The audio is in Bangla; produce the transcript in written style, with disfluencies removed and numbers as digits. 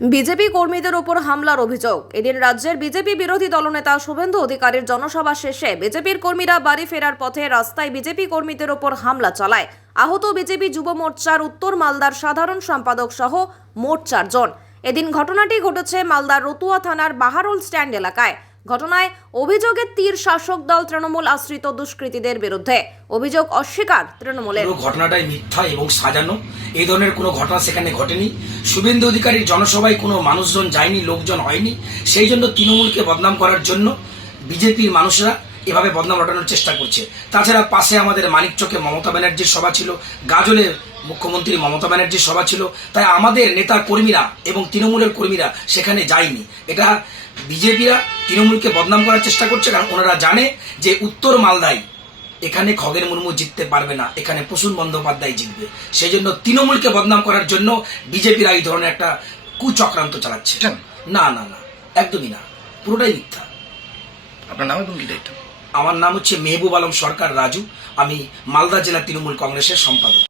বিজেপি কর্মীদের উপর হামলার অভিযোগ। এদিন রাজ্যের বিজেপি বিরোধী দলনেতা শুভেন্দু অধিকারীর জনসভা শেষে বিজেপির কর্মীরা বাড়ি ফেরার পথে রাস্তায় বিজেপি কর্মীদের উপর হামলা চালায়। আহত বিজেপি যুব মোর্চার উত্তর মালদার সাধারণ সম্পাদক সহ মোট 4 জন। এদিন ঘটনাটি ঘটেছে মালদার রতুয়া থানার বাহারুল স্ট্যান্ড এলাকায়। ঘটনায় অভিযোগের তীর শাসক দল তৃণমূল আশ্রিত দুষ্কৃতীদের বিরুদ্ধে। অভিযোগ অস্বীকার তৃণমূলের। ঘটনাটাই মিথ্যা এবং সাজানো। এই ধরনের কোনো ঘটনা সেখানে ঘটেনি। শুভেন্দু অধিকারীর জনসভায় কোনো মানুষজন যায়নি, লোকজন হয়নি। সেই জন্য তৃণমূলকে বদনাম করার জন্য বিজেপির মানুষরা এভাবে বদনাম রটানোর চেষ্টা করছে। তাছাড়া পাশে আমাদের মানিকচকে মমতা ব্যানার্জির সভা ছিল, গাজলে মুখ্যমন্ত্রী মমতা ব্যানার্জির সভা ছিল। তাই আমাদের নেতা কর্মীরা এবং তৃণমূলের কর্মীরা সেখানে যায়নি। এটা বিজেপিরা তৃণমূলকে বদনাম করার চেষ্টা করছে, কারণ ওনারা জানে যে উত্তর মালদায় এখানে খগেন মুর্মু জিততে পারবে না, এখানে প্রসূন বন্দ্যোপাধ্যায় জিতবে। সেই জন্য তৃণমূলকে বদনাম করার জন্য বিজেপিরা এই ধরনের একটা কুচক্রান্ত চালাচ্ছে। না না না, একদমই না, পুরোটাই মিথ্যা। আপনার নাম এবং কি দায়িত্ব? আমার নাম হচ্ছে মেহবুব আলম সরকার রাজু। আমি মালদা জেলা তৃণমূল কংগ্রেসের সম্পাদক।